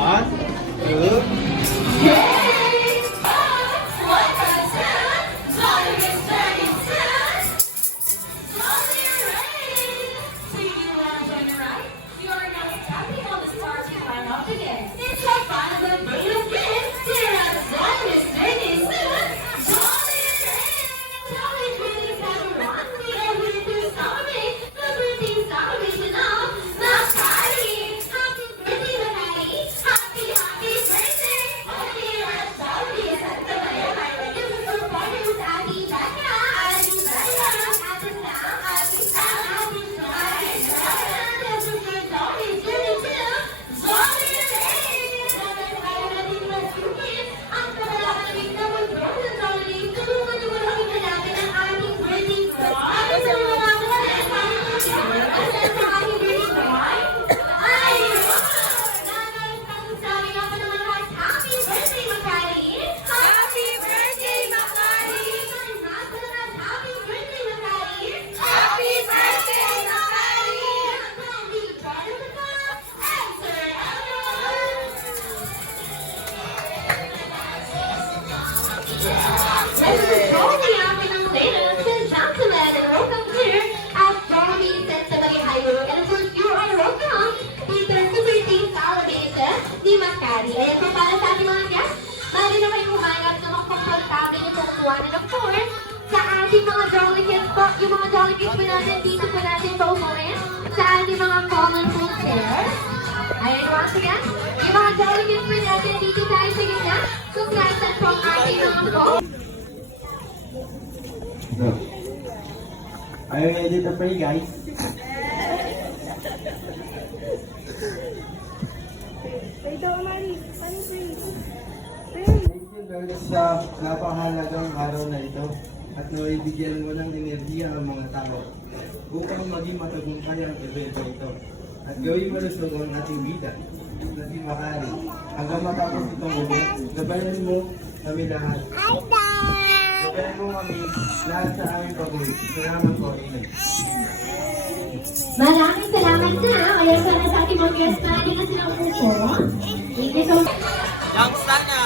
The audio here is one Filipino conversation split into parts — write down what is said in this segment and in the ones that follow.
One, two. And of course, sa ating mga Jolly Kids po, yung mga Jolly Kids po natin, dito po natin paupuin sa ating mga colorful chairs. Ayan, once again, yung mga Jolly Kids po natin, dito tayo sa gitna. So, present po ang ating mga po. Are you ready to pray, guys? Lord, sa napakahalagang araw na ito at naway bigyan mo ng enerhiya ang mga tao upang maging matagumpay ang evento ito at gawin malusog ang ating vida na si Makari hanggang matapos itong event. Gabayan mo kami lahat. Gabayan mo kami lahat sa aming pag-uwi. Salamat po, Amen. Maraming salamat na. Kaya sana sa ating mga guests na hindi na sila umupo. Thank you so much. Yang sana.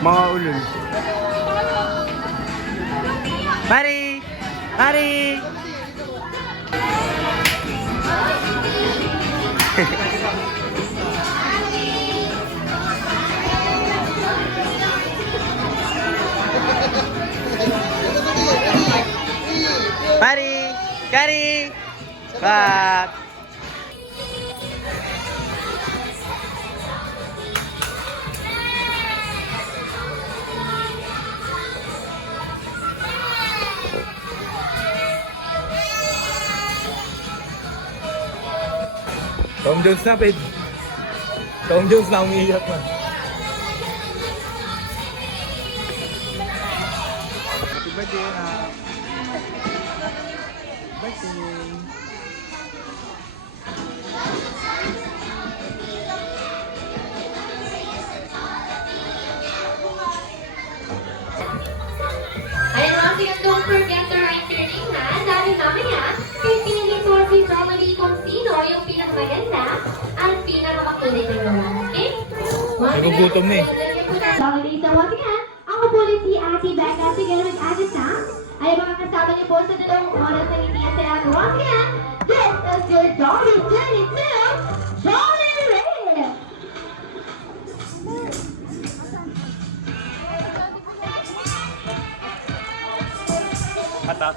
Mga ulol. Mari! Mari! Mari! Kari! Pak! Tom Jones na, Ped. Tom Jones na umiiyak na. Happy birthday, ha. Birthday. Ayan, once again, don't forget to write your name, ha? Dahil mamaya, pipili po si Jolly kung sino yung pinakamaganda at pinakamakulit na gawa. Okay? Nagugutom na eh. Jolly, so once again, ako po ulit si Ate Becca together with Ate Sam. Ay mga kasama niyo po sa dalawang oras na hindi at sila. Once again, this is your Jolly 22, Jolly Ray! Hata.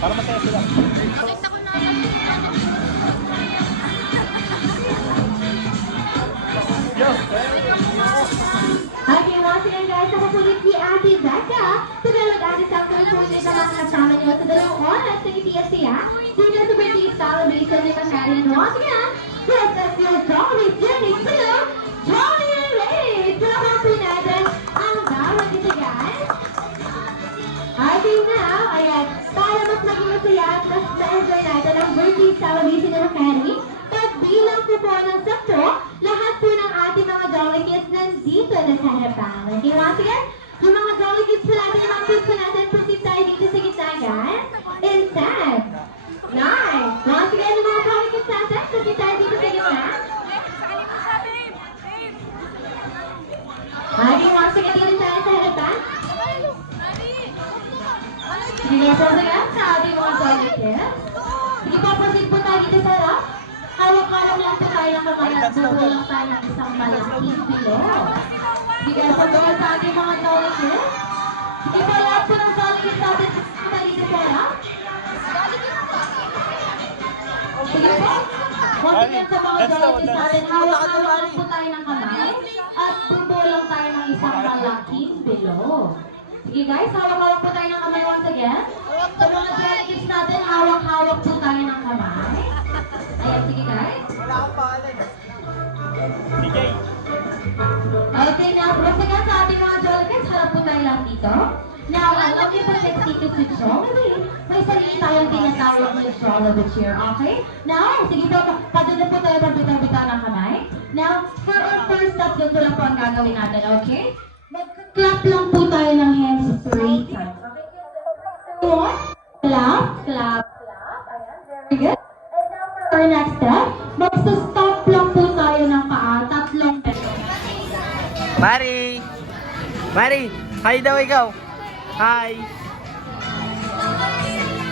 Para masaya sila. Okay, once again guys, ako po ulit si Ate Becca. Tagalog Ate Sakto po ulit na mga kasama niyo sa dalawang oras na itiyak siya. Dito sa birthday celebration ni Macari. And once again, let's have your Jolly Journey to Jolly Race! Salamat po natin ang bawat isa guys. Okay now, ayan, para mas maging masaya at mas ma-enjoy natin ang birthday celebration ni Macari, pagbilang po po ng sakto, lahat po ng ating mga Jolly Kids nandito na sa harapan. Okay, once again, yung mga Jolly Kids po natin, yung mga kids po natin, proceed tayo dito sa gitna guys. In 10, 9, once again, yung mga Jolly Kids natin, proceed tayo dito sa gitna. Okay, once again, dito tayo sa harapan. Sige po again sa ating mga Jolly Kids. Sige po, proceed po tayo dito sa harap. Hawak-hawak lang po tayo ng mga bubulang tayo ng isang malaking pillow. Sige po doon sa ating mga Jolly Kids. Sige po lahat po ng Jolly Kids natin sa dito po harap. Sige po. Once again sa mga Jolly Kids natin, hawak-hawak lang po tayo ng kamay at bubulang tayo ng isang malaking pillow. Sige guys, hawak-hawak po tayo ng kamay once again. Sa mga Jolly Kids natin, hawak-hawak po tayo ng kamay. Ayan, sige guys. Wala akong pangalan. DJ. Okay, now, once again sa ating mga Jolly Kids, harap po tayo lang dito. Now, alam niyo ba next dito si Jolly? May sarili tayong tinatawag na Jolly the Cheer, okay? Now, sige po, padula po tayo pagbitaw-bitaw ng kamay. Now, for our first step, ganito lang po ang gagawin natin, okay? Mag-clap lang po tayo ng hands 3 times. One, clap, clap, clap. Ayan, very good. And now, for our next step, magsa-stop lang po tayo ng paa, 3 beses. Mari! Mari! Hi daw ikaw! Hi!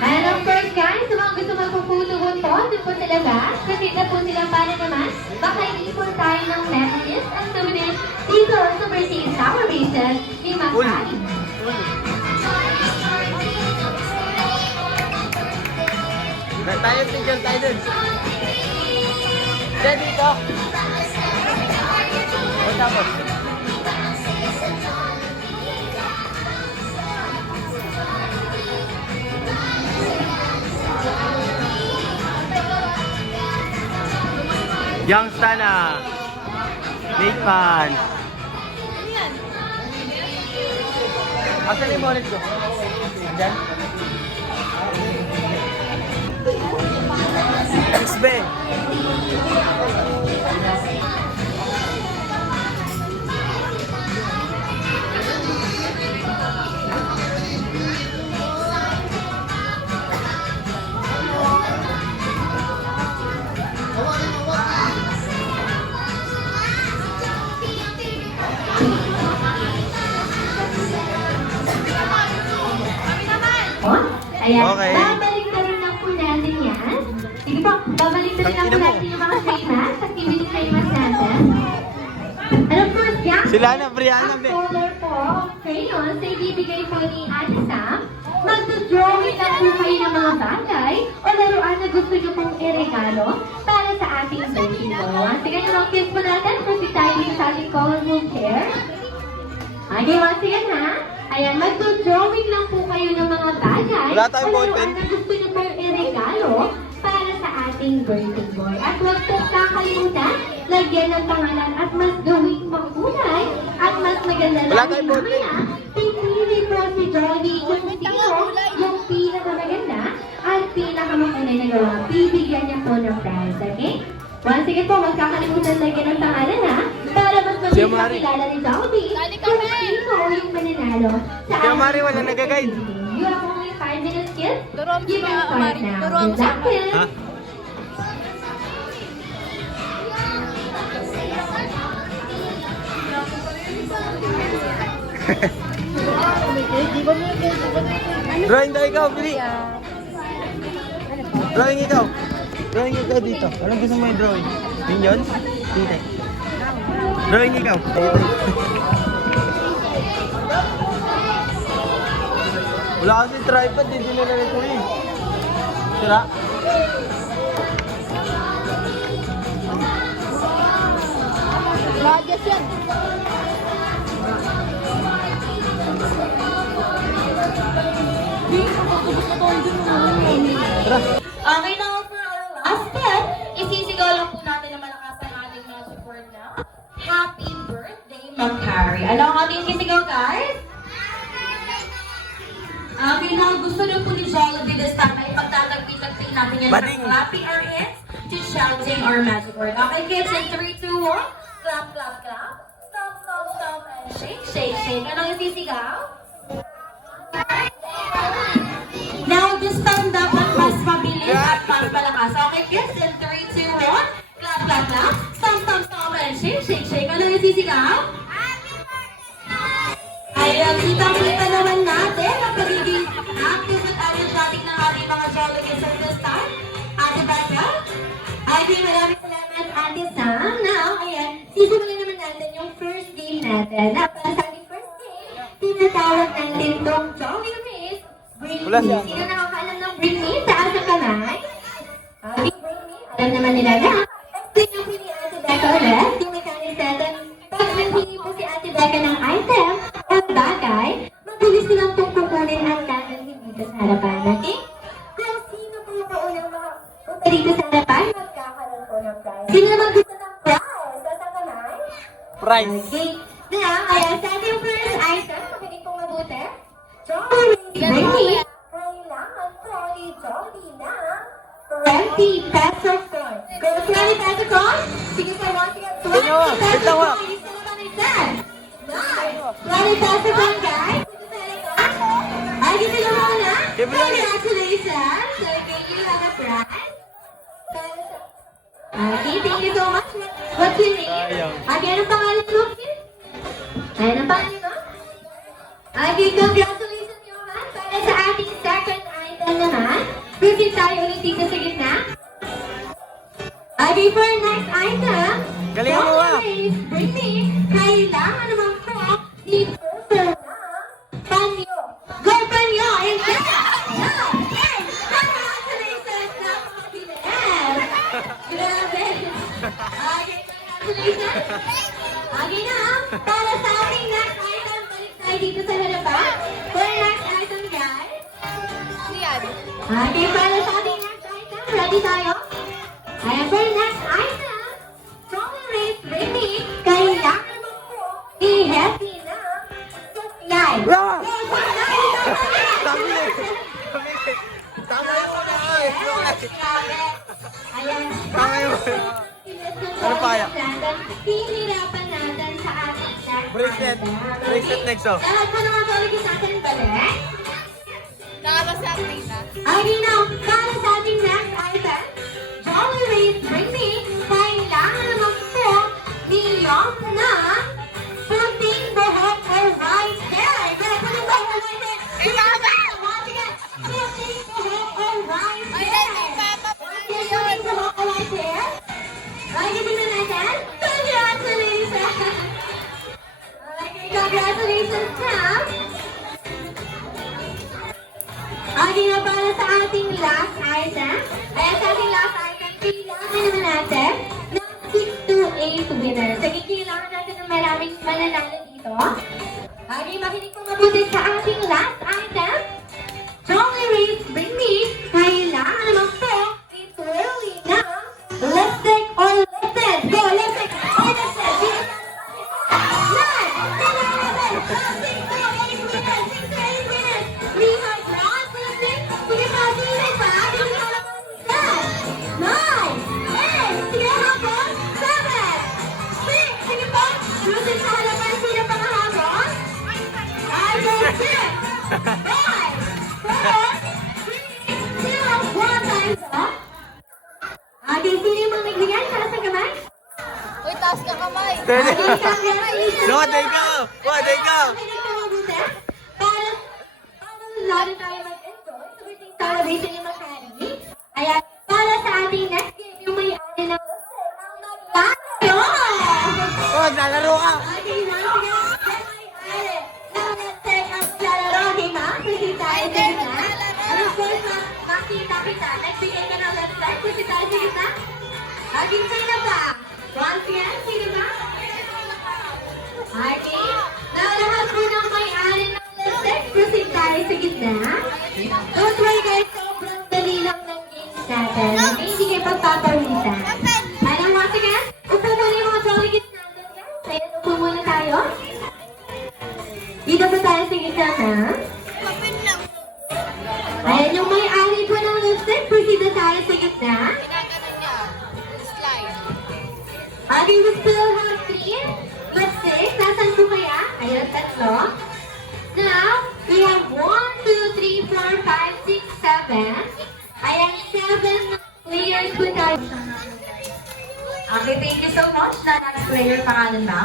And of course guys, sa mga gusto magpuputugon po, doon po sa labas, kasi na po sila para naman, makaipon tayo ng messages at souvenirs dito sa birthday celebration ni Macari. Tayo picture tayo dun. Diyan dito. O tapos. Young Stana. Big fan. Asan yung wallet ko? Diyan? XB. Ayan, Okay. babalik na rin lang po natin yan. Sige po, babalik na rin lang po natin yung mga famous, activity famous natin. And of course, yan. Sila na, Brianna, Ang be. color po, crayons, ay bibigay po ni Ate Sam. Magdodrawing lang po kayo ng mga bagay o laruan na gusto nyo pong iregalo para sa ating birthday boy. Once again, yung mga kids po natin, proceed tayo dito sa ating colorful chair. Okay, once again ha. Ayan, magdodrawing lang po kayo ng mga bagay Wala tayong o ballpen. laruan na gusto nyo pong iregalo para sa ating birthday boy. At huwag po kakalimutan, lagyan ng pangalan at mas gawing makulay at mas maganda Wala lang tayong ballpen. mamaya. Pinili po si Jollibee yung sino, yung pinakamaganda at pinakamakulay na gawa. Bibigyan niya po ng prize, okay? Once again po, huwag kakalimutan lagyan ng pangalan ha, para mas Si mabilis Amari. makilala ni Jollibee kung sino yung mananalo sa Si Amari, ating wala nag-guide. You have only 5 minutes, kids. Turuan mo You si can start Amari. now. Turuan mo Good si luck, Amari. kids. Ha? Drawing daw ikaw, Billy. Drawing ikaw. Drawing ikaw dito. Anong gusto mo yung drawing? Minion? Hindi. Drawing ikaw. Wala kasi tripod, hindi nila nito eh. Sira? Rajas yan. Tara. Okay, now for our last step, isisigaw lang po natin na malakas ang ating magic word na Happy Birthday, Macari. Ano ang ating sisigaw, guys? Okay, now gusto na po ni Jollibee this time ay pagtatagpi-tagpi natin yan Bading. from clapping our hands to shouting our magic word. Okay, kids, in 3, 2, 1, clap, clap, clap. Stomp, stomp, stomp, and shake, shake, shake. Ano ang sisigaw? Now, this time dapat mas mabilis at mas malakas. Okay, kids? In 3, 2, 1. Clap, clap, clap. Stomp, stomp, stomp, and shake, shake, shake. Ano yung sisigaw? Ayan, kitang-kita naman natin ang pagiging active at energetic ng ating mga Jolly Kids at this time. Ate Becca? Ate, maraming salamat, Ate Sam. Now, ayan, sisimulan naman natin yung first game natin. Na para sa ating first game, tinatawag natin itong Jolly Race Bring Wala Me. siya. Sino nakakalam ng Bring Me? Taas ang kamay. Okay, Bring Me. Alam naman nila na. Tingnan po ni Ate Becca ulit. Yung mechanics natin. Pag naghingi po si Ate Becca ng item o bagay, mabilis nilang itong kukunin at kakalhin dito sa harapan. Okay? Kung sino po yung unang makapunta dito sa harapan, magkakaroon po ng prize. Sino naman gusto ng prize? Sa kamay? Price. Okay. Now, ayan, sa ating first item, makinig pong mabuti. Jolly Bring Me. Kailangan po ni Jolly na 20 peso coin. Go 20 peso coin? Sige sa 1, sige 20 Sino? peso Wait lang, coin. Sino ba may set? Nice. 20 peso coin, guys. Ay, gusto nyo muna? Congratulations. Okay, you have a prize. Okay, thank you so much. What's your name? Sayang. Okay, anong pangalan mo, kid? Ay, anong pangalan mo? Okay, congratulations, Johan. Para sa ating second item naman, proceed tayo ulit dito sa gitna. Okay, for next item, Galingan mo, ah. Always Bring Me, kailangan naman po ni Popo na panyo. Go, panyo! Ayan siya! Yeah! Hey! Congratulations! Napakabilis! Grabe! Okay, congratulations! Okay na, para sa ating next item, balik tayo dito sa harapan. For next item, guys. Okay, para sa ating next item, ready tayo? Ayan, for next item, Jolly Race Bring Me, kailangan mo po i-happy na supply. Ah! Go, supply! Sabi na eh. Tama ako na eh. Grabe. Ayan. Tama yun. Ano pa yan? Hihirapan natin sa ating next Bracelet. item. Bracelet next, oh. Lahat mo naman Jolly sa atin balik. Nakabasagay na. Okay, now, para sa ating next item, Jolly Race Bring Me, kailangan naman po niyong na puting buhok or white hair. Kaya po ng buhok or white hair. Ilama! Once again, puting buhok or white Ay, hair. hindi pa pa Puting buhok or white hair. Okay, tingnan natin. Congratulations! Okay, congratulations now. Okay na para sa ating last item. Ayan sa ating last item, kailangan naman natin ng 6 to 8 winners. Sige, kailangan natin ng maraming mananalo dito. Okay, makinig po mabuti sa ating last item. Jolly Race Bring Me, kailangan naman po i-twirly na lipstick or lipstick. Go, lipstick or lipstick. Nine, kailangan natin ng 6 to 8 winners. 6 to 8 winners. We have bronze lipstick. Sige pa, sige pa. Sige pa naman isa. 9, 8, sige hapon. 7, 6, sige pa. Music sa halaman, sino pa mahapon? I go 6, 5, 4, 3, 2, 1 times up. Okay, sino yung mga nagbigay? Para sa kamay? Uy, taas ka kamay. Okay, congratulations. No, there you go. Oh, there you go. Makinig ka mabuti. Para lalo tayo mag-enjoy, so we think celebration yung Macari. Ayan, para sa ating next game, yung may-ari ng tayo! Oh, nalaro ka. Okay, once again, yung may-ari ng Lipstick ang lalaro, okay ma? Sige tayo. proceed tayo sa gitna. Laging sino ba? Once again, sino ba? Okay. Now, lahat po ng may-ari ng lipstick, proceed tayo sa gitna. Don't worry guys, sobrang dali lang ng games natin. Okay, hindi kayo pagpapawisan. Ano, once again, upo muna yung mga jolly kids natin guys. Ayan, upo muna tayo. Dito po tayo sa gitna, ha? Ayan, yung may-ari po ng lipstick, proceed na tayo sa gitna. Pinaganon niya. Slide. Okay, we still have 3 lipsticks. Nasaan po kaya? Ayan, 3. Now, we have 1, 2, 3, 4, 5, 6, 7. Ayan, 7 players po tayo. Okay, thank you so much. The next player, pangalan mo?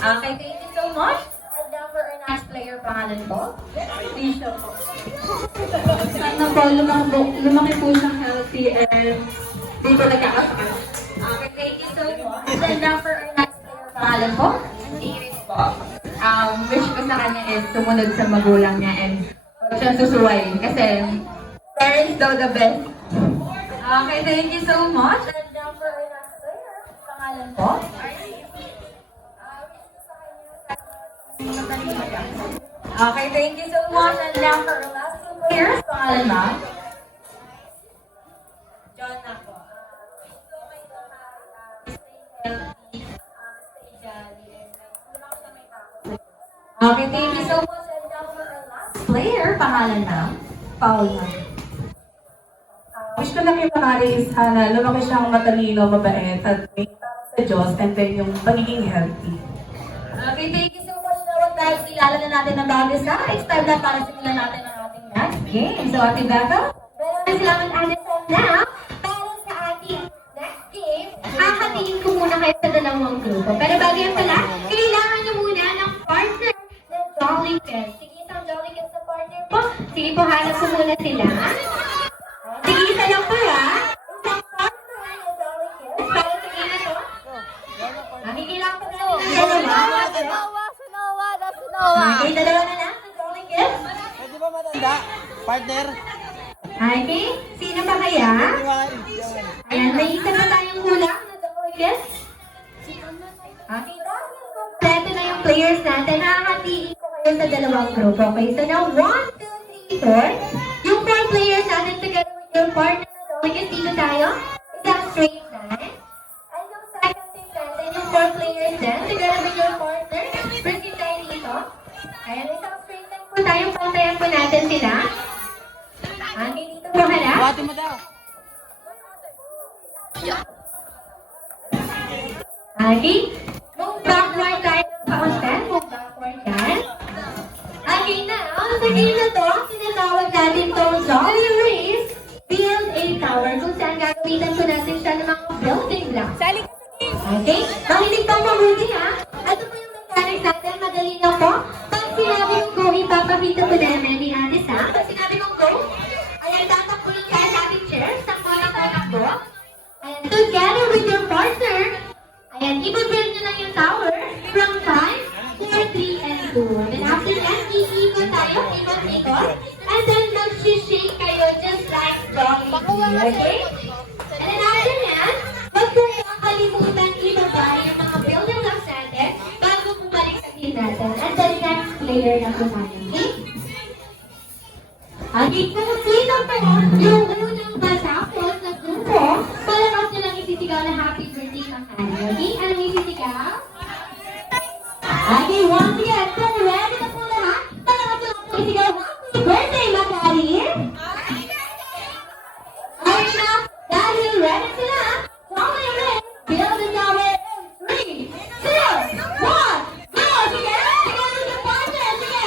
Okay, thank you so much. And now for our next player, pangalan po? Tisha po. Sana po, lumaki po siyang healthy and di ko nagkakasakit. Okay, thank you so much. And now for our next player, pangalan po? Iris po. Wish ko sa kanya is sumunod sa magulang niya and huwag siyang susuwayin kasi parents daw the best. Okay, thank you so much. And now for our next player, pangalan po? Okay, thank you so much. And now for our last 2 players, pangalan mo? John na po. Okay, thank you so much. And now for our last player, pangalan na? Paula. Wish ko lang yung pangalan is sana lumaki siyang matalino, mabait, at may tawag sa Diyos, and then yung pagiging healthy. Okay, thank you so much. Now, dahil kilala na natin ang bawat isa, it's time na para simulan natin ang ating next game. So, Ate Becca? Maraming salamat, Ate Sam. Now, para sa ating next game, hahatiin ko muna kayo sa dalawang grupo. Pero bago yan pala, kailangan nyo muna ng partner ng Jolly Kids. Sige, isang Jolly Kids na partner po. Sige po, hanap ko muna sila. Sige, isa lang po ha. Isang partner ng Jolly Kids. Para sa game na to. Nakikilala ko na ng dalawa. Okay, dalawa na lang ng Jolly Kids. Pwede ba matanda? Partner? Okay, sino ba kaya? Ayan, may isa na tayong hula na Jolly Kids. Okay, kompleto na yung players natin. Hahatiin ko kayo sa dalawang grupo. Okay, so now 1, 2, 3, 4. Yung 4 players natin together with your partner na Jolly Kids, dito tayo. Isang straight line. And yung second team natin, yung 4 players din, together with your partner. Proceed tayo dito. Ayan, isang straight line po tayo. Pantayan po natin sila. Okay, dito po harap. Buhati mo daw. Okay, move backward tayo ng pauntan. Move backward yan. Okay, now, sa game na to, sinatawag natin itong Jolly Race Build a Tower kung saan gagamitan po natin siya ng mga building blocks. Okay, makinig pang mabuti ha. Ito po yung mechanics natin, madali lang po. Pag sinabi mong go, ipapakita po namin ni Ate Sam. Pag sinabi mong go, ayan, tatakbo lang tayo sa ating chairs. Takbo lang tatakbo. Ayan, together with your partner, ayan, ipabuild nyo lang yung tower from 5, 4, 3, and 2. Then after that, iikot tayo, ikot-ikot. And then mag-shake kayo just like Jolly. Okay? And then after that, wag po kayong kalimutan ibaba yung mga building blocks natin bago bumalik sa team natin. And then next player na po tayo. Okay? Okay, kung sino po yung unang matapos na grupo, palabas nyo lang isisigaw na happy birthday Makari. Okay? Anong isisigaw? Okay, once again, kung ready na po lahat, palabas nyo lang isisigaw happy birthday Makari. Okay na, dahil ready sila, Jolly Race, build the tower in 3, 2, 1, go! Sige, sige, sige,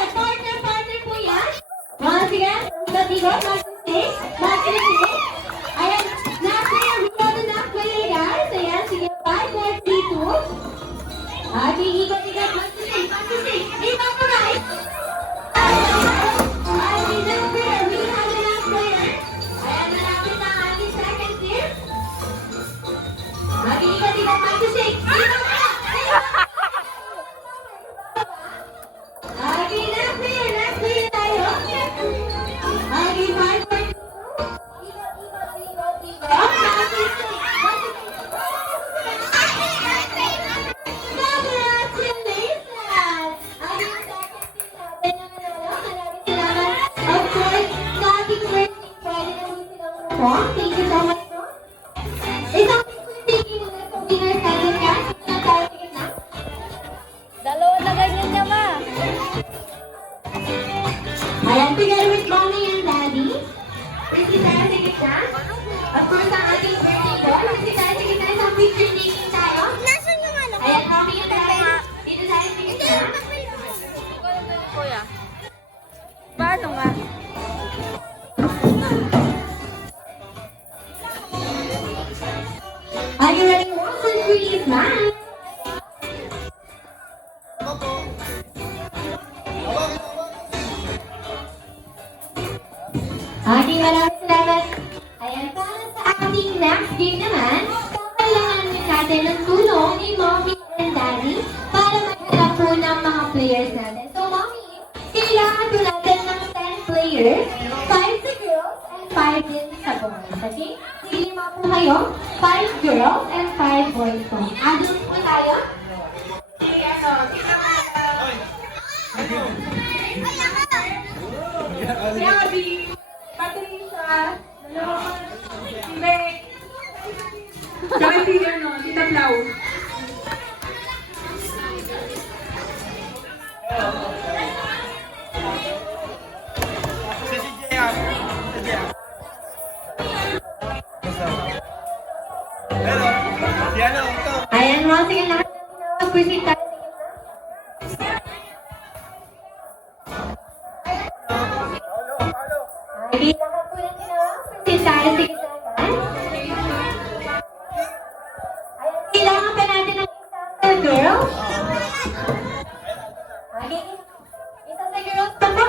partner po yan. Once again, ikot-ikot, mag-stick, mag-stick. Ayan, last player, we got the last player, guys. Ayan, sige, 5, 4, 3, 2. Okay, ikot-ikot, mag-stick, mag-stick. Evaporate. Okay, next player, we have the last player. Ayan, malapit na ang ating second team. Okay, ikot-ikot, mag-stick. Okay, next player tayo. po. Thank you so much po. Isang thank you muna po dinner session niya. Sige tayo, sige na. Dalawa na ganyan niya, ma. Ayan, together with mommy and daddy. Sige tayo, sige na. Of course, ang ating birthday boy. Sige tayo, sige na. Isang picture taking tayo. Nasaan yung ano? Ayan, mommy and daddy. Dito tayo, sige na. Kuya. Paano nga? Are you ready? 1, 2, 3, smile. Okay, maraming salamat. Ayan, para sa ating next game naman, kakailangan natin ng tulong ni Mommy and Daddy para maghanap po ng mga players natin. So, Mommy, kailangan po natin ng 10 players, 5 sa girls and 5 din sa boys. Okay? Sige mo po kayo, 5 girls and 5 boys po. Adults po tayo. Si Abby, Patricia, dalawa si Beck, tsaka si Tita Clau. Ayan mo, sige lahat ng proceed tayo. Sige, lahat po yung ginawa. Proceed tayo, sige tayo. Ayan, kailangan pa natin ng isang girl. Okay, isang sa girls pa po.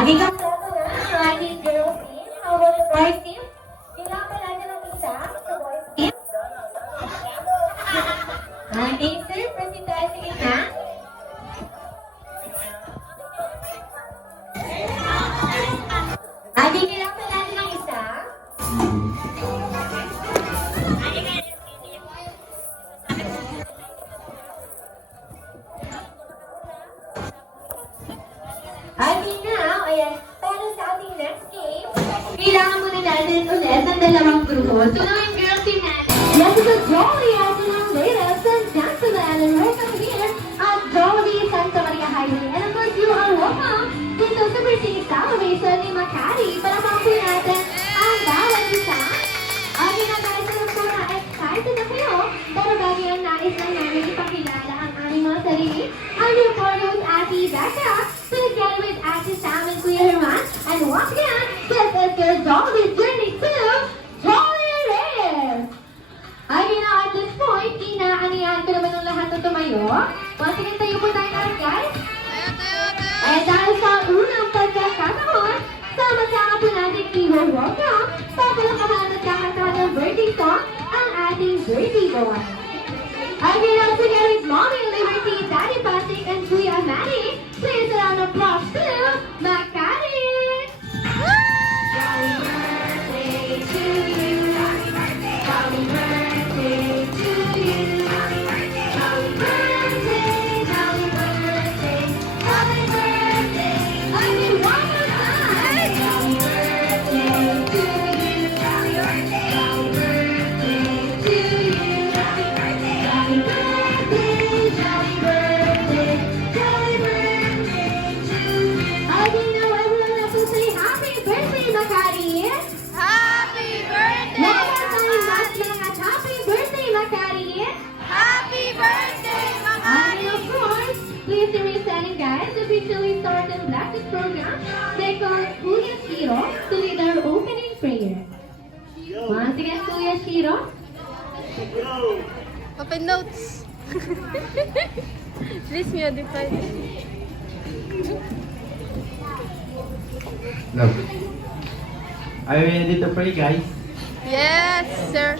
Lagi kang plato na ang ating girls team. How about the boys team? Kailangan pa natin ng isa sa boys team. Okay, sir. Proceed tayo sa gitna. Lagi kailangan pa natin ng isa. Okay, now, ayan, para sa ating next game, kailangan muna natin ulit ng dalawang grupo. So, now yung girls team natin. Yes, it's a jolly afternoon, ladies and gentlemen, and welcome here at Jolly Santa Maria Highway. And of course, you are welcome dito sa birthday celebration ni Makati. Palapang po natin ang bawat isa. Okay na guys, alam ko na excited na kayo. Pero bago yung nais lang namin ipakilala ang aming mga sarili. I'm your Mario's Ate Becca. Together with Ate Sam and Kuya Herman. And once again, this is your Jolly's journey to Jolly Race! Okay na at this point, inaanihan ko naman ng lahat na tumayo. Once again, tayo po tayo lahat guys. At dahil sa unang pagkakataon, sama-sama po natin i-welcome sa palakahan at kakatahan ng birthday song ang ating birthday boy. Okay, now together with Mommy Liberty, Daddy Patrick, and Kuya Manny, please a round of applause to Makati! Happy birthday to you! Happy birthday to you! Happy birthday! Happy birthday! Happy birthday! Happy birthday! I mean, one more time! Happy birthday to you! Happy birthday! Happy birthday to you! Happy birthday! Happy birthday! Happy birthday! Happy birthday to you! Okay, now everyone has to say happy birthday, Makati! Happy birthday! One more time, last mga happy birthday, Makati! Happy birthday, And of course, please remain standing guys as we truly start and bless this program. They call Kuya Shiro to lead our opening prayer. Once again, Kuya Shiro. Open notes. Please modify. Love. Are you ready to pray, guys? Yes, sir.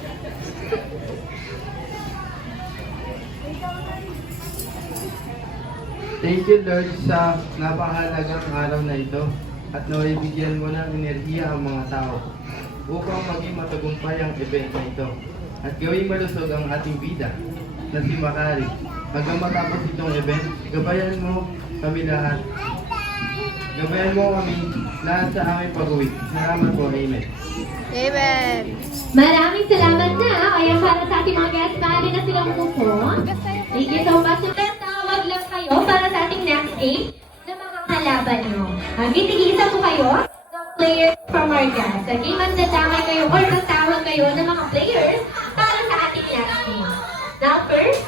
Thank you, Lord, sa napakahalagang araw na ito. at naway bigyan mo ng enerhiya ang mga tao upang maging matagumpay ang event na ito. At gawing malusog ang ating bida na si Makari. Hanggang matapos itong event, gabayan mo kami lahat. Gabayan mo kami lahat sa aming pag-uwi. Salamat po. Amen. Amen. Maraming salamat na. Kaya para sa ating mga guests, maaari na silang umupo. Thank you so much. Tawag lang kayo para sa ating next game na mga kalaban nyo. Gitigisa po kayo ng players from our guests. Okay, magdadamay kayo or magtawag kayo ng mga players para sa ating next game. Now first,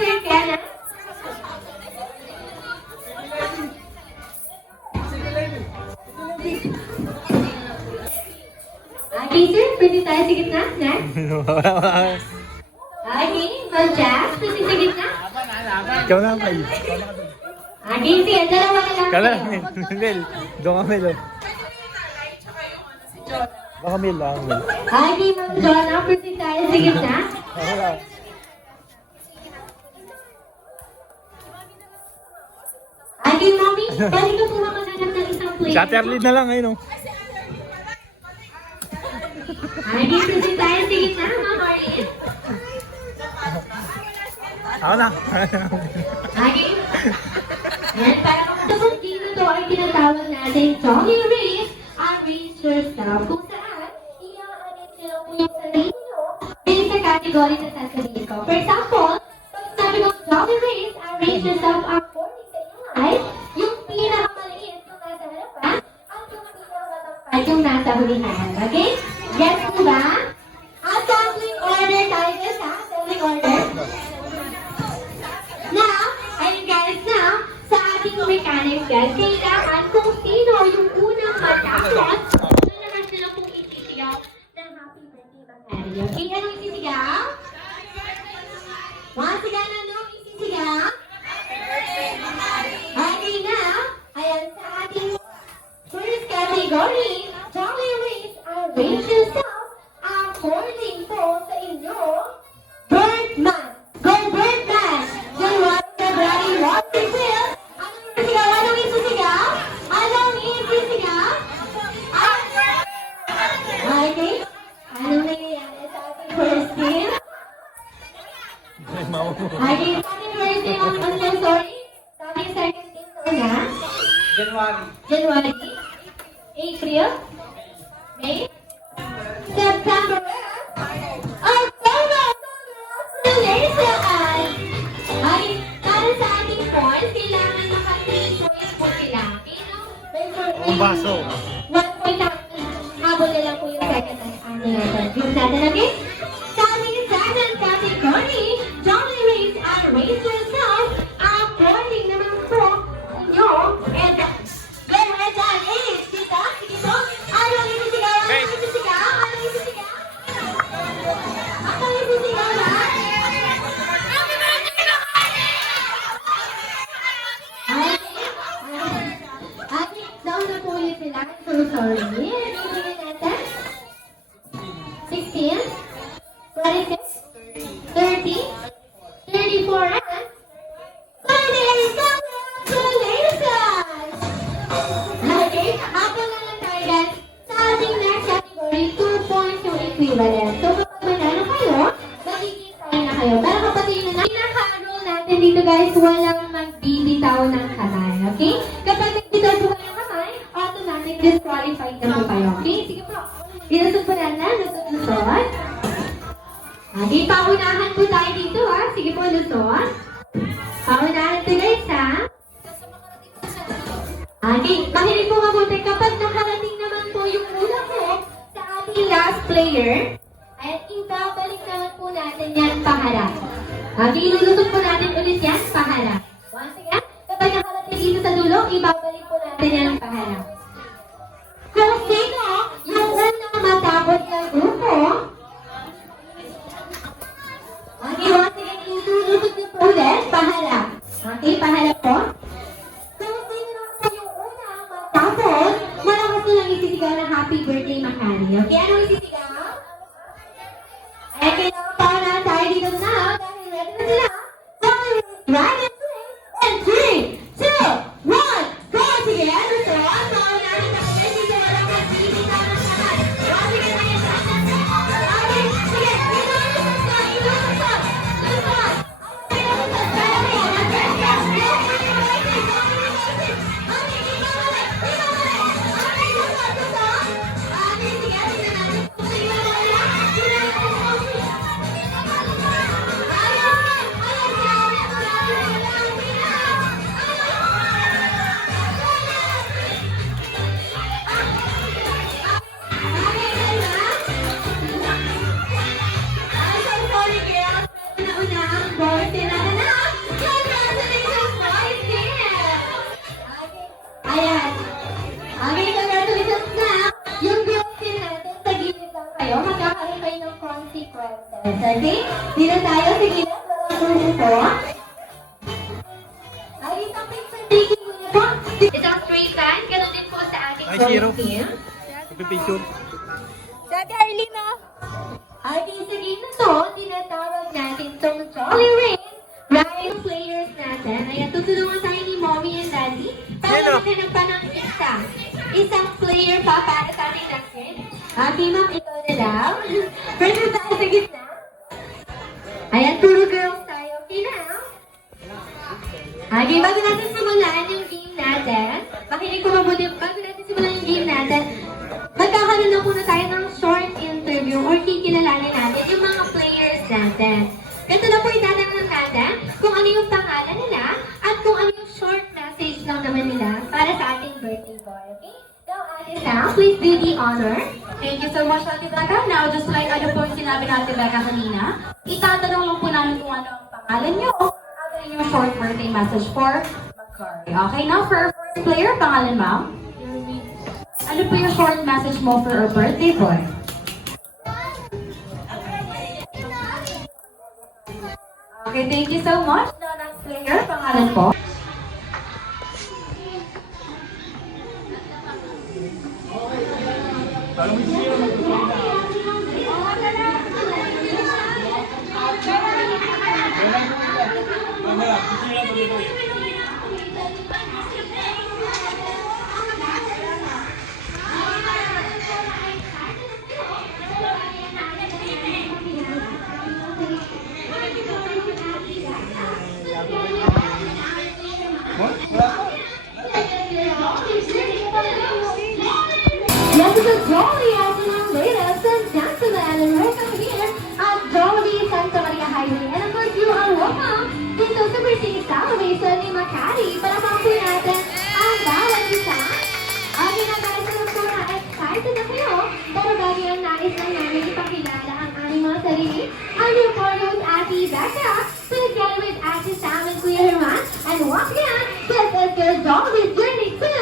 Sir Kenneth. Sir, pwede tayo sa gitna? Next. Ma'am Jazz, pwede sa gitna? Ikaw na kayo. Sige, dalawa na lang. Kala kayo. Mel. Doon ka Mel. Baka Mel. Ma'am Jonah, pwede tayo sa gitna? Ako lang. Mommy, balik ka po makahanap ng isang player. Shatterlead na lang ngayon. Pwede tayo sa gitna, Ma'am Maureen? Ako na. Yan, para kapag dito to ay tinatawag natin Jolly Race and Race Yourself, kung saan i-aanit nyo po yung sarili nyo din sa category na sasabihin ko. For example, pag sabi ko Jolly Race and Race Yourself ang 40 sa inyo ay yung pinakamaliit yung nasa harapan at yung pinakamatampad yung nasa hulihan. Okay? Yes po ba? Assembling order tayo guys ha? Assembling order. Now, ayun guys, now, sa ating mechanics guys, kailangan kung sino yung unang matapos, na lahat na lang pong isisigaw ng Happy Birthday Makari. Okay, anong isisigaw? Once again, anong isisigaw? Okay, now, ayan sa ating first category, Jolly Race and Race Yourself, according po sa inyo, Birdman. Go Birdman! January, February, March, April. Anong isisigaw? Anong isisigaw? Anong isisigaw? Okay. Anong nangyayari sa ating first team? Okay, sa ating first team, I'm so sorry. Sa ating second team, na? January. April. May. September. October. Congratulations! Ay, para sa ating points, kailangan maka-3 points po sila. May Ang baso. 1 point lang. Habol na lang po yung second group natin, okay? Sa ating second category, Jolly Race and Race Yourself, according naman po nyo, and go ahead and is, dito, sige po, anong isisigaw? Anong isisigaw? Anong isisigaw? Anong isisigaw na? Down na po ulit sila. So sorry. Ibigay natin. 16, 26, 30, 34, and 38. Congratulations! Okay, ako na lang tayo guys. Sa ating next category, 2 points yung equivalent. So kapag manalo kayo, magiging tayo na kayo. Pero kapag yun na pinaka-rule natin dito guys, walang magbibitaw ng kamay. Okay? Kapag nagbitaw po kayo ng kamay, automatic disqualified na po kayo. Okay? Sige po. Ilusot po natin. Lusot. Okay, paunahan po tayo dito ha. Sige po, lusot. Paunahan po guys ha. Okay, makinig po mabuti. Kapag nakarating naman po yung ulang po sa ating last player, ay ibabalik naman po natin yan paharap. Okay, ilulusot po natin ulit yan paharap. Once again, kapag nakarating dito sa dulo, ibabalik po natin yan paharap. Kung sino yung unang matapos ng grupo, okay, once again, ilulusot niyo po ulit paharap. Okay, paharap po. Kung sino po yung unang matapos, malakas nyo lang isisigaw na Happy Birthday Makari. Okay, anong isisigaw? Ay, kailangan pa na tayo dito na. Dahil ready na sila. Right and 3, 2, Okay? Dito tayo. Sige lang. Walang po. Ay, isang picture taking muna po. Isang straight line. Ganun din po sa ating Ay, Shiro. team. Magpipicture. At isa rin na to, tinatawag natin itong Jolly Rain Ryan players natin. Ayan, tutulungan tayo ni Mommy and Daddy para maghanap pa ng isang player pa para sa ating natin. Okay, ma'am, ikaw na daw. Pwede tayo sa gitna. Ayan, puro girls tayo. Okay na. Okay, bago natin simulan yung game natin, makinig ko mabuti, bago natin simulan yung game natin, magkakaroon na muna tayo ng short interview or kikilalanin natin yung mga players natin. Ito na po itatanong natin kung ano yung pangalan nila at kung ano yung short message lang naman nila para sa ating birthday boy. Okay? Now, Ate Sam, please do the honor. Thank you so much, Ate Becca. Now, just like ano po yung sinabi natin Becca kanina, itatanong lang po namin kung ano ang pangalan nyo at ano yung short birthday message for Macari. Okay, now for our first player, pangalan ma'am? Ano po yung short message mo for our birthday boy? Okay, thank you so much. Now, next player, pangalan po? Yes, it's a jolly afternoon, ladies and gentlemen, and welcome here at Jollibee Santa Maria Highway. And of course, you are welcome dito sa birthday celebration ni Macari. Palapang po natin ang bawat isa. Okay na guys, alam ko na excited na kayo. Pero bago yung nais lang namin ipakilala ang aming mga sarili, I'm your co-host, Ate Becca. Please get with Ate Sam and Kuya Herman. And once again, this is your Jollibee's journey to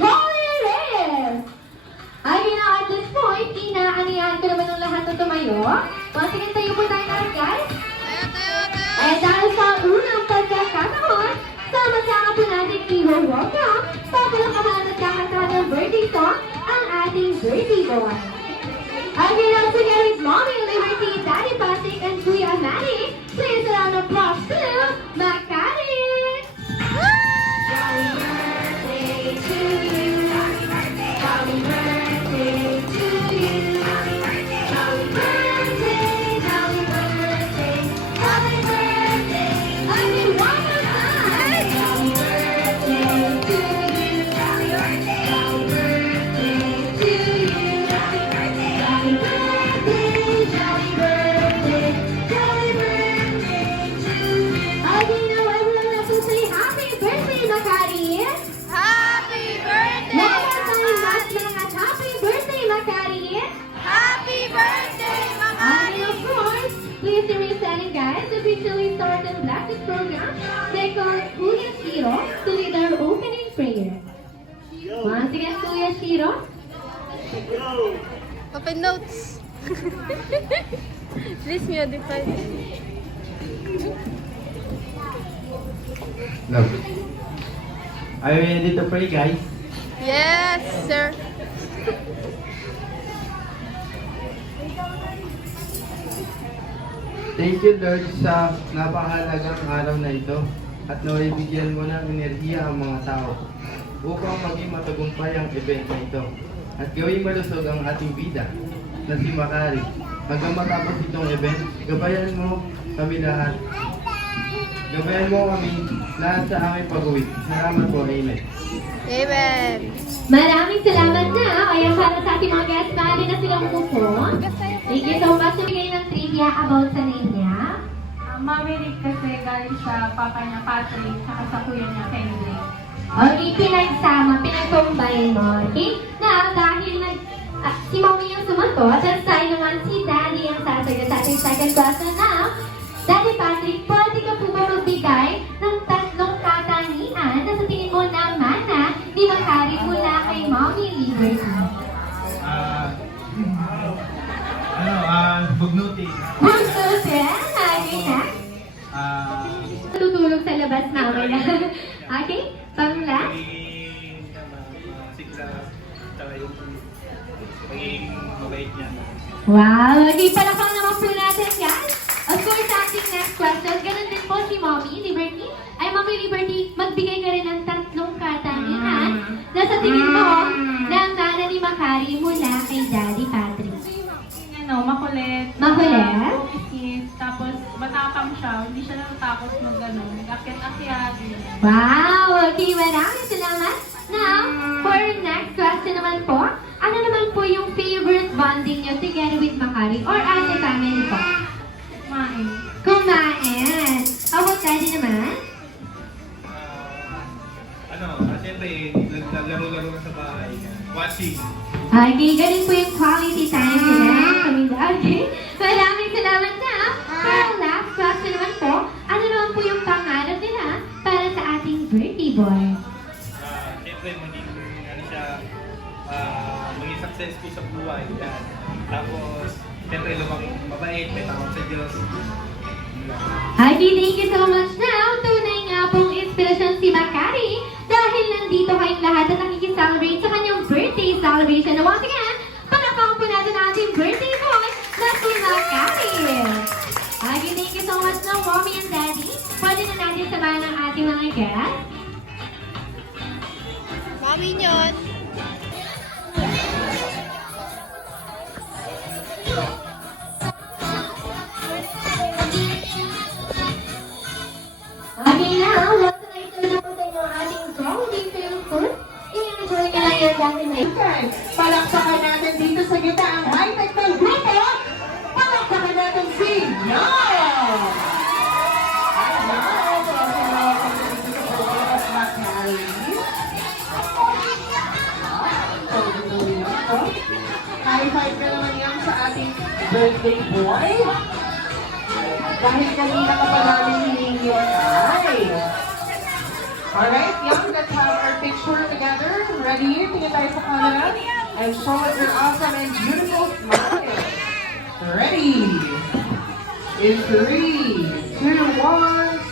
Jolly Race! Ay, na at this point, inaanihan ko naman ng lahat na tumayo. Once again, tayo po tayo lahat, guys. At dahil sa unang pagkakataon, sama-sama po natin i-welcome sa palakahan at kakantahan ng birthday song ang ating birthday boy. Okay, now together with Mommy Liberty, Daddy Patrick, and Kuya Manny, please a round of applause to Macari! Happy birthday to you. Happy birthday to you. Happy birthday, happy birthday, happy birthday. Happy birthday, I mean one more time. Happy birthday to you. Happy birthday, happy birthday to you. Happy birthday, happy birthday, happy birthday, happy birthday to you. Okay, now everyone has to say happy birthday, Macari. Happy birthday! One more time, mas happy birthday, Macari. Happy birthday, And of course, please remain standing, guys. Officially start the Blessed program. They call Kuya Shiro to lead our opening prayer. Once again, Kuya Shiro. Open notes. Please modify. No. Are you ready to pray, guys? Yes, sir. Thank you, Lord, sa napakahalagang araw na ito at naway bigyan mo ng enerhiya ang mga tao upang maging matagumpay ang event na ito at gawing malusog ang ating bida na si Macari. Hanggang matapos itong event, gabayan mo kami lahat. Gabayan mo kami lahat sa aming pag-uwi. Salamat po, Amen. Amen. Maraming salamat na. Kaya para sa ating mga guests, maaari na silang umupo. Thank you so much. Nabigay ng trivia about sa name niya. Mami Rick kasi galing sa papa niya Patrick, saka sa kuya niya Henry. Okay, pinagsama, pinag-combine mo. Okay? Na dahil si Mommy yung sumagot, at tayo naman si Daddy ang sasagot sa ating second question now. Daddy Patrick, pwede ka po ba magbigay ng tatlong katangian na sa tingin mo naman na di Macari mula kay Mommy Liberty? Bugnuti. Bunsos! next? Ah, Tutulog sa labas mamaya. Okay? Pang-last? Sigla, tsaka yung magiging mabait niya. Wow! Okay, palakpakan naman po natin yan. Of course, sa ating next question, ganun din po si Mommy Liberty. Ay, Mommy Liberty, magbigay ka rin ng 3 katangian na sa tingin mo ng nana ni Makari mula kay Daddy Patrick. Ano, makulit. Makulit? Focus, tapos matapang siya. Hindi siya natatakot mag ano, nag-akyat-akyat. Wow! Okay, maraming salamat. Now, for our next question naman po, ano naman po yung favorite bonding nyo together with Makari or as a family po? Kumain. Kumain! How about Daddy naman? Siyempre, naglaro-laro na sa bahay. Watching. Okay, ganun po yung quality time nila. Okay, maraming salamat na. For our last question naman po, ano naman po yung pangarap nila para sa ating birthday boy? Siyempre, maging, maging successful sa buhay. Yan. Tapos, siyempre, mabait, may tawag sa Diyos. Okay, thank you so much now. Tunay nga pong inspirasyon si Makari dahil nandito kayong lahat at nakikiselebrate sa kanyang birthday celebration. Na once again, palakpakan po natin ang ating birthday boy na si Makari. Okay, thank you so much now, Mommy and Daddy. Pwede na natin samahan ang ating mga guests. Mami nyon. Okay, now, let's na po sa inyo ang ating Jollibee Film Food. I-enjoy ka lang yung dahil na ito. Palakpakan natin dito sa gitna ang high-tech ng grupo. Palakpakan natin si Yao! High-five ka naman yan sa ating birthday boy. Dahil kanina ka pa namin hihingi yung eyes. Alright, young, let's have our picture together. Ready? Tingin tayo sa camera. And show us your awesome and beautiful smile. Ready? In 3, 2, 1,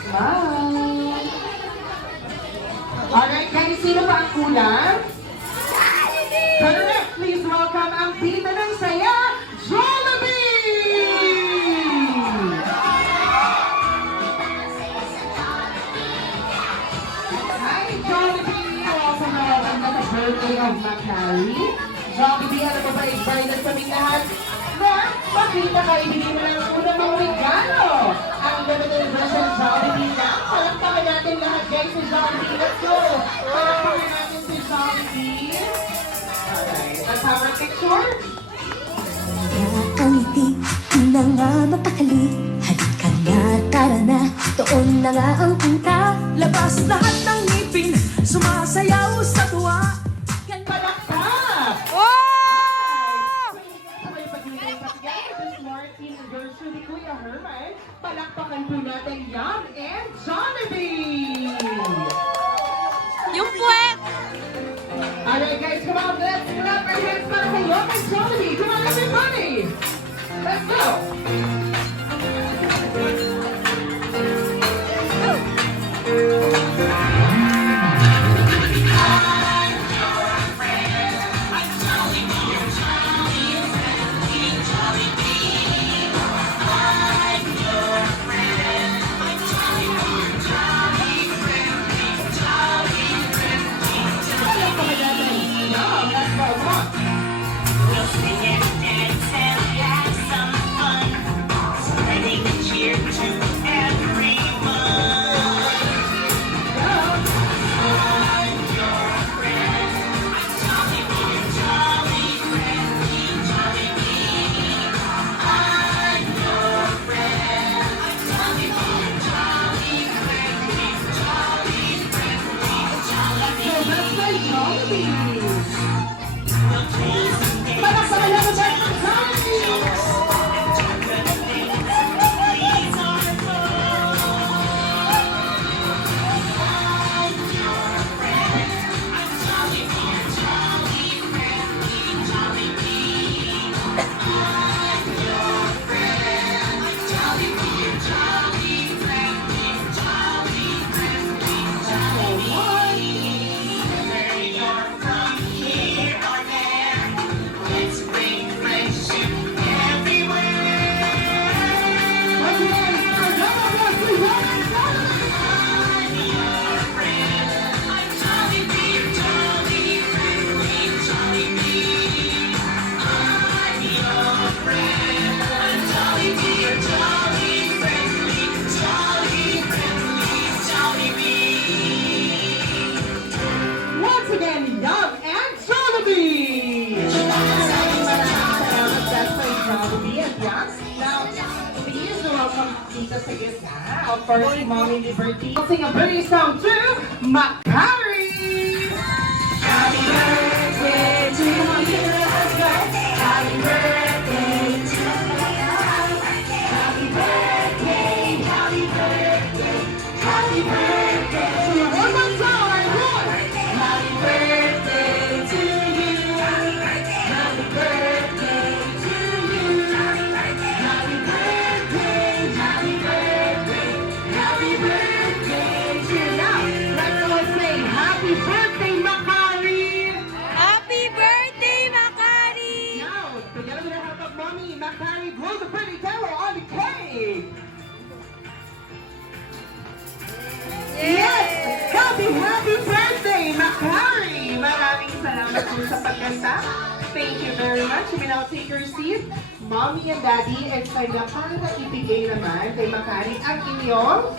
smile. Alright, guys, sino pa ang kulang? Correct, please welcome ang tita ng saya, Jollibee! Hi, Jollibee! Welcome na sa birthday of Makari. Jollibee, ano ba ba excited kaming lahat? Na, makita ka, ibigay mo lang ang unang mga regalo. Ang limited version Jollibee na. Palakpakan natin lahat, guys, si Jollibee. Let's go! Palakpakan natin si Jollibee. Alright, let's have our picture. Ang ngiti na nga mapakali. Halika na, tara na. Doon na nga ang punta. Labas lahat ng ngipin, sumasayaw sa tuwa. Palakpak! Oh! Sabay pag-ibig together this Martin version ni Kuya Herman. Palakpakan po natin Yum and Jollibee! Yung puwet! Alright guys, come on, let's clap our hands para kay Yum and Jollibee! Come on everybody! Let's go! of course, si Mommy Liberty. Sing a birthday song to Macari! Happy birthday to you. Happy birthday to you. Happy birthday, happy birthday, happy birthday to you. One more time, good. Happy birthday to you. Happy birthday to you. Happy birthday, happy birthday, happy birthday to you. Now, let's all say happy birthday, Macari! Happy birthday, Makari! Now, together with the help of Mommy, Macari blow the pretty candle on the cake! Yes! Happy birthday, Macari! Maraming salamat po sa pagkanta. Thank you very much. You may now take your seat. Mommy and Daddy, excited na para ibigay naman kay Macari ang inyong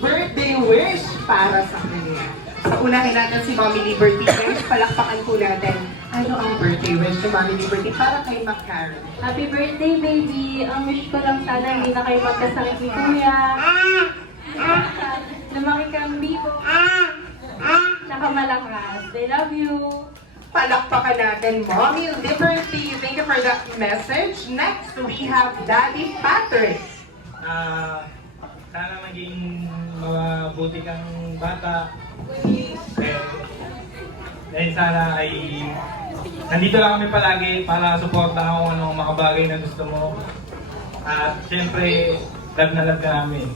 birthday wish para sa kanya. So, unahin natin si Mommy Liberty. Guys, palakpakan po natin. Ano ang birthday wish ni Mommy Liberty para kay Macari? Happy birthday, baby! Ang wish ko lang sana hindi na kayo magkasakit ni Kuya. Lumaki kang bibo. Tsaka malakas. I love you. Palakpakan natin, Mommy Liberty. Thank you for that message. Next, we have Daddy Patrick. Sana maging mabuti kang bata. Dahil sana ay nandito lang kami palagi para suportahan kung anong makabagay na gusto mo. At syempre, love na love ka namin.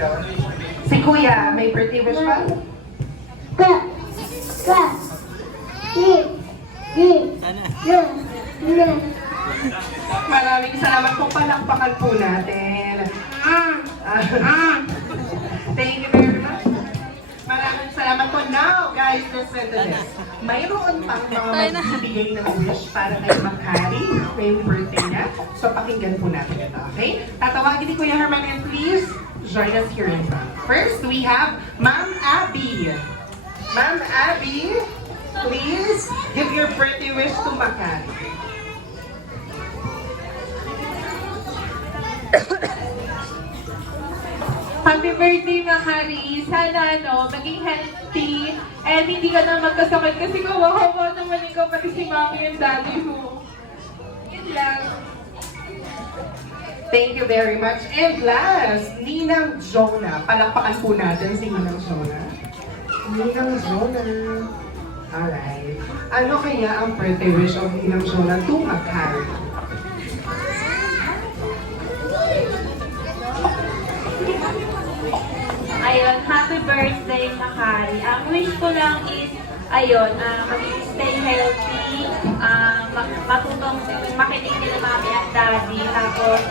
Ikaw, ano yung Si Kuya, may birthday wish pa? Maraming salamat po. Palakpakan po natin. Thank you very much. Maraming salamat po. Now, guys, listen to this. Mayroon pang mga magbibigay ng wish para kay Macari. May birthday na. So, pakinggan po natin ito, okay? Tatawagin ni Kuya Herman and please join us here in front. First, we have Ma'am Abby. Ma'am Abby, please give your birthday wish to Macari. Happy birthday, Macari. Sana, maging healthy and hindi ka na magkasakit kasi kawawa naman ikaw pati si Mommy and Daddy mo. Yun lang. Thank you very much. And last, Ninang Jonah. Palakpakan po natin si Ninang Jonah. Ninang Jonah. Alright. Ano kaya ang birthday wish of Ninang Jonah to Macari? Ayun, happy birthday, Macari. Ang wish ko lang is, ayun, mag-stay healthy, matutong makinig nila Mommy at Daddy, tapos,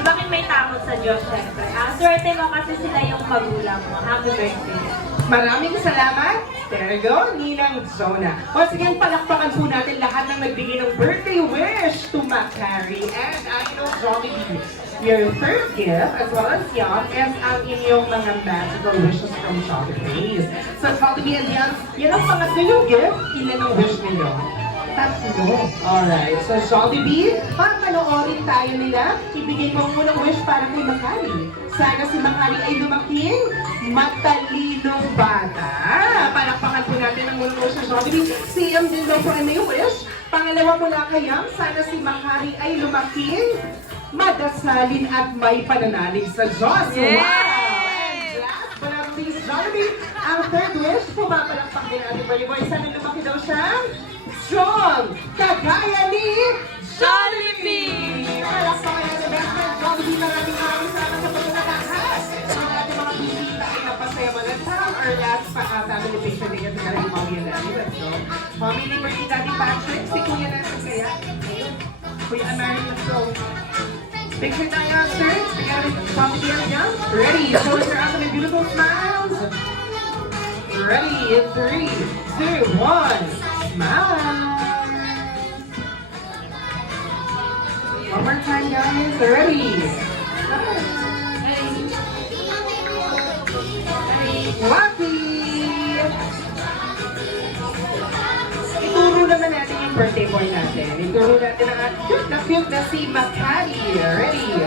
bakit may takot sa Diyos, syempre. Swerte mo kasi sila yung magulang mo. Happy birthday. Maraming salamat. There you go, Ninang Jonah. Once again, palakpakan po natin lahat ng nagbigay ng birthday wish to Macari and Jollibee. Your third gift, as well as yan, is ang inyong mga magical wishes from Jollibee. So, Jollibee and yan ang pangatlo yung gift. Ilan ang wish ninyo? Tatlo. Alright. So, Jollibee, panoorin tayo nila. Ibigay mo munang wish para kay Macari. Sana si Macari ay lumaking matalinong bata. Palakpakan po natin ang munang wish sa Jollibee. Siyam din daw po ay may wish. Pangalawa mula kayang, sana si Macari ay lumaking madasalin at may pananalig sa Diyos. Yay! Wow! And last but not least, Jollibee, ang third wish, pumapalakpak din natin boy. Sana lumaki daw siyang strong, kagaya ni Jollibee! Palakpakan natin best friend Jollibee. Maraming salamat sa pagkakahas. Sa ating mga bisita ay napasaya mo. Let's have our last family picture din kasi kaya ni Mommy and Daddy. Let's go. Mommy Liberty, Daddy Patrick, si Kuya natin kaya. Ayun. Kuya Amari, let's go. Picture tayo, sirs. Together with Mommy and Daddy. Ready? Show us your awesome and beautiful smiles. Ready? In 3, 2, 1. Smile. One more time, guys. Ready? Lucky! Ituro naman natin yung birthday boy natin. Ituro natin ang cute na si Macari. Ready?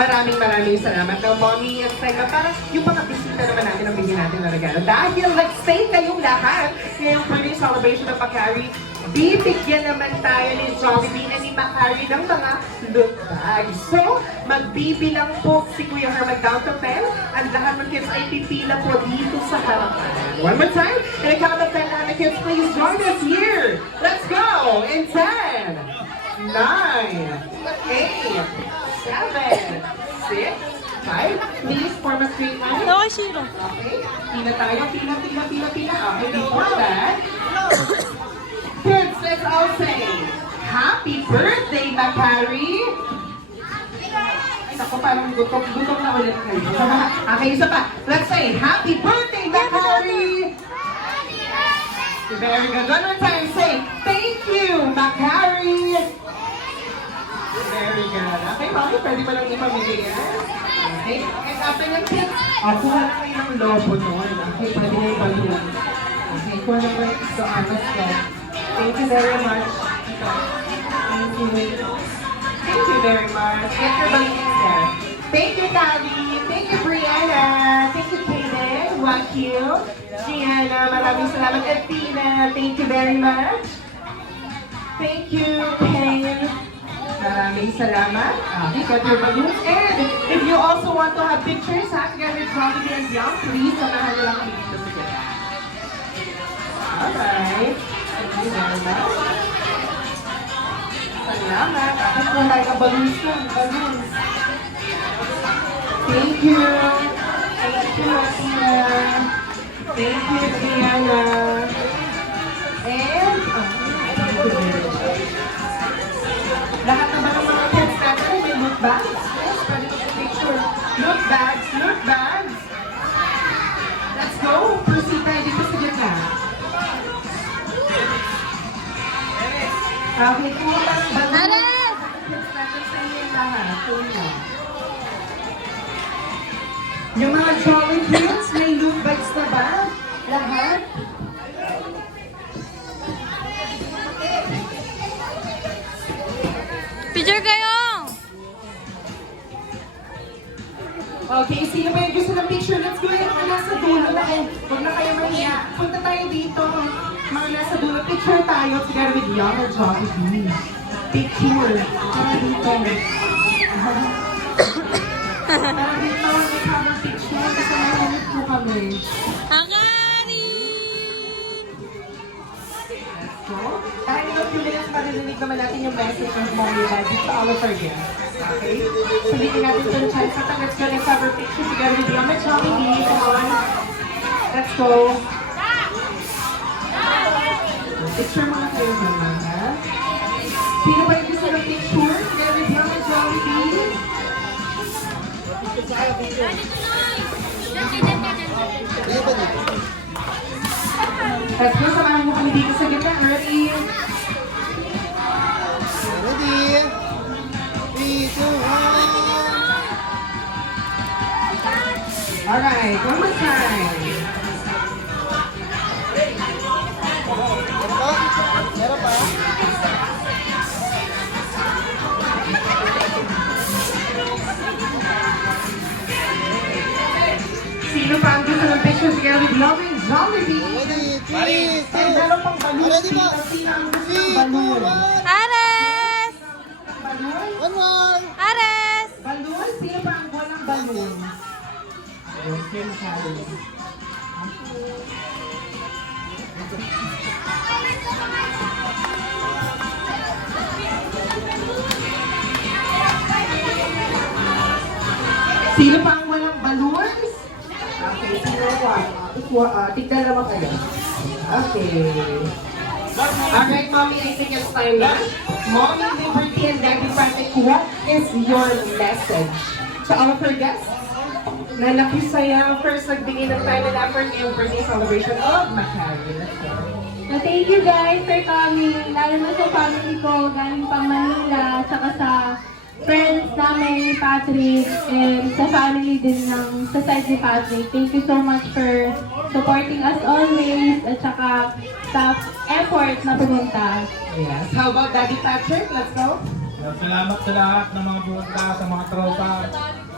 Maraming salamat. Now, Mommy at Teka, parang yung mga bisita naman natin ang bigyan natin ng regalo. Dahil nag-stay kayong lahat ngayong birthday celebration ng Macari, bibigyan naman tayo ni Jollibee and ni Macari ng mga look bags. So, magbibilang po si Kuya Herman down to 10 at lahat ng kids ay pipila po dito sa harapan. One more time. And a count of 10 lahat ng kids, please join us here. Let's go! In 10, 9, 8, 7, 6, 5. Please form a straight line. Okay, Shiro. Okay. Pila tayo. Pila. Okay, before that. Kids, let's all say, Happy birthday, Macari! Ay, naku, parang gutom na ulit kayo. Okay, isa pa. Let's say, Happy birthday, Macari! Very good. One more time, say, thank you, Macari! Very good. Okay, Mommy, pwede mo lang ipamigay yan. Okay, and after yung kids, kuha na kayo ng lobo noon. Okay, pwede mo ipamigay. Okay, kuha na kayo. So, let's go. Thank you very much. Thank you. Thank you very much. Get your balloons there. Thank you, Tavi. Thank you, Brianna. Thank you, Kaden. Wakil. Gianna, maraming salamat. At Tina, thank you very much. Thank you, Ken. Maraming salamat. Okay, got your balloons. And if you also want to have pictures, together with Jollibee and Young, please, samahan nyo lang kami dito sa ganda. Alright. Thank you very much. Salamat. Tapos wala ka balloons lang. Balloons. Thank you. Thank you, Tina. Thank you, Diana. And, thank you very much. Lahat na ba ng mga kids natin may loot bags? Yes, pwede ko sa picture. Loot bags, loot bags. Let's go. Proceed tayo dito sa gitna. Okay, kung mo parang balloon. Kids natin sa inyo lahat. Yung mga Jolly Kids, may loot bags na ba? Lahat? Picture kayo! Okay, sino ba yung gusto ng picture? Let's go ahead, mga nasa dulo na kayo. Huwag na kayo mahiya. Punta tayo dito. Mga nasa dulo, picture tayo together with Young or Jollibee. Picture. Para dito. Para dito, may picture. Kasi mahanap po kami. Akari! So, kahit in a few minutes, maririnig naman natin yung message ng Mommy Daddy to all of our guests. Okay? So, dito natin ito ng chance na let's go and have our picture together with Young and Jollibee. Come on. Let's go. Picture mga kayo naman, ha? Sino ba yung gusto ng picture together with Young and Jollibee? Let's go, samahan mo kami dito sa gitna. Ready? Ready? 3, 2, 1. Alright, one more time. Meron pa? Sino pa ang gusto ng picture together with Young and Jollibee? Ready? 3, 2, 1. And meron pang balloon. Ready ba? Sino ang gusto 3, ng 2, balloon? 1. Ares! Balloon? One more. Ares! Balloon? Sino pa ang walang balloon? Sino pa ang walang balloons? Okay, sino pa? Tignan naman kayo. Okay. Alright, Mommy, I think it's time na. Mommy, Liberty, and Daddy Frantic, what is your message to all of our guests? Na nakisaya first nagbigay ng time and effort ngayong birthday celebration of Macari. Let's go. So, thank you guys for coming. Lalo na sa family ko, galing pa Manila, saka sa friends namin ni Patrick, and sa family din ng sa side ni Patrick. Thank you so much for supporting us always, at saka sa effort na pumunta. Yes. How about Daddy Patrick? Let's go. Salamat sa lahat ng mga bumunta, sa mga tropa,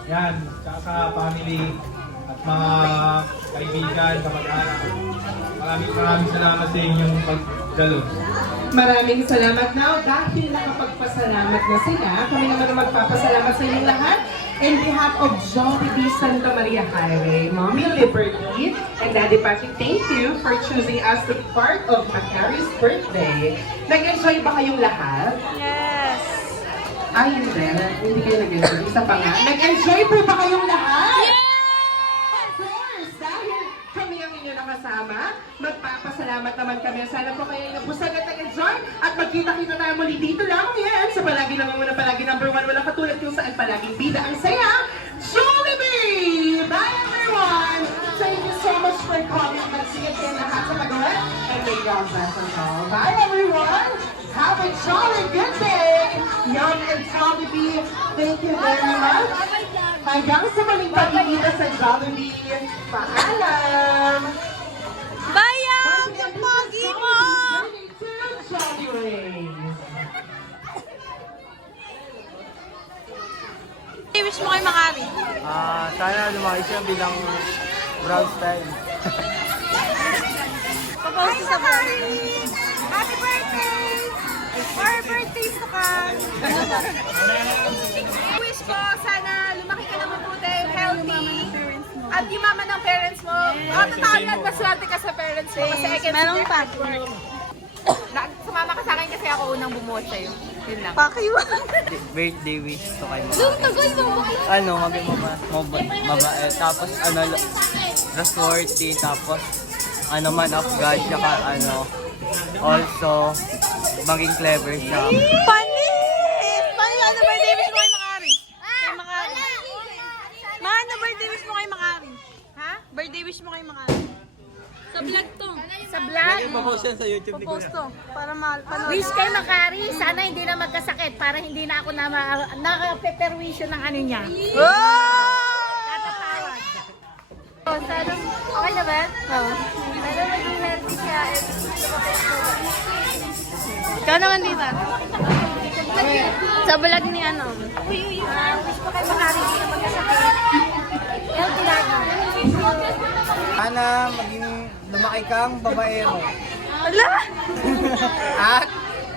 yan, tsaka sa family, at mga kaibigan, kamag-anak. Maraming salamat sa inyong pagdalo. Maraming salamat now dahil nakapagpasalamat na sila. Kami naman ang magpapasalamat sa inyong lahat. In behalf of Jollibee Santa Maria Highway, Mommy Liberty, and Daddy Patrick, thank you for choosing us to be part of Macari's birthday. Nag-enjoy ba kayong lahat? Yes. Ay, hindi. Hindi kayo nag-enjoy. Isa pa nga. Nag-enjoy po ba kayong lahat? Of course! Dahil kami ang inyo nakasama, magpapasalamat naman kami. Sana po kayo nabusag at nag-enjoy at magkita-kita tayo muli dito lang. Yan, sa palagi naman muna palagi number 1. Walang katulad kung saan palaging bida ang saya. Jollibee! Bye everyone! Thank you so much for coming. Mag-see you again lahat sa pag-uwi. And may y'all bless us all. Bye everyone! Have a jolly good day! Yum and Jollibee, thank you very much. Hanggang sa maling pagkikita sa Jollibee. Paalam! Bayang! Ang pogi mo! I-wish mo kay Makari. Sana lumaki siya bilang brown style. Papost sa vlog. Happy birthday! Or birthday sa ka! Wish ko, sana lumaki ka na mabuti, healthy, at yung mama ng parents mo. Totoo yan, maswerte ka sa parents mo kasi I can see their hard work. Sumama ka sa akin kasi ako unang bumuhat sa'yo. Yun lang. Pakiwan. Birthday wish to kay Mama. Zoom, tagal mo. Ano, mabait. Tapos trustworthy, tapos man of God, tsaka also maging clever siya. Panis! Ano birthday wish mo kay Makari? Kay Makari. Ano birthday wish mo kay Makari? Ha? Birthday wish mo kay Makari? Sa vlog to. Sa vlog, Ipapost yan sa YouTube ni Post to. Para panood. wish kay Makari, sana hindi na magkasakit para hindi na ako nakapeperwisyo ng ano niya. Tatapawag. Oh, sana, okay na ba? Oo. Sana maging healthy siya and Ikaw naman dito. Sa vlog ni ano. wish ko kay Makari hindi na magkasakit. Healthy lagi. Sana maging lumaki kang babaero. Ala! At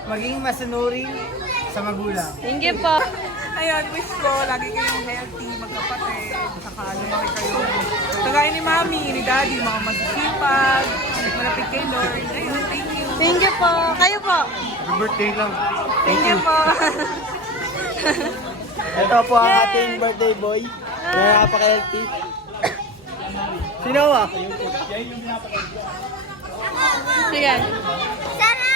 maging masunuring sa magulang. Thank you po. Ayun, wish ko, lagi kayong healthy, magkapatid, saka lumaki kayo. Kagaya ni Mami, ni Daddy, mga masisipag, malapit kay Lord. Ayun, thank you. Thank you po. Kayo po. Birthday lang. Thank you po. Ito po ang ating birthday boy. Na napaka-healthy. Sino ba? Sige. Sana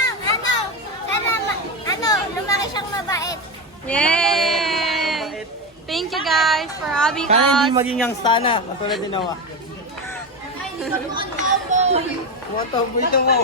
lumaki siyang mabait. Yay! Thank you guys for having Sana hindi us. maging yung sana. Katulad din Noah. What up? Ito mo.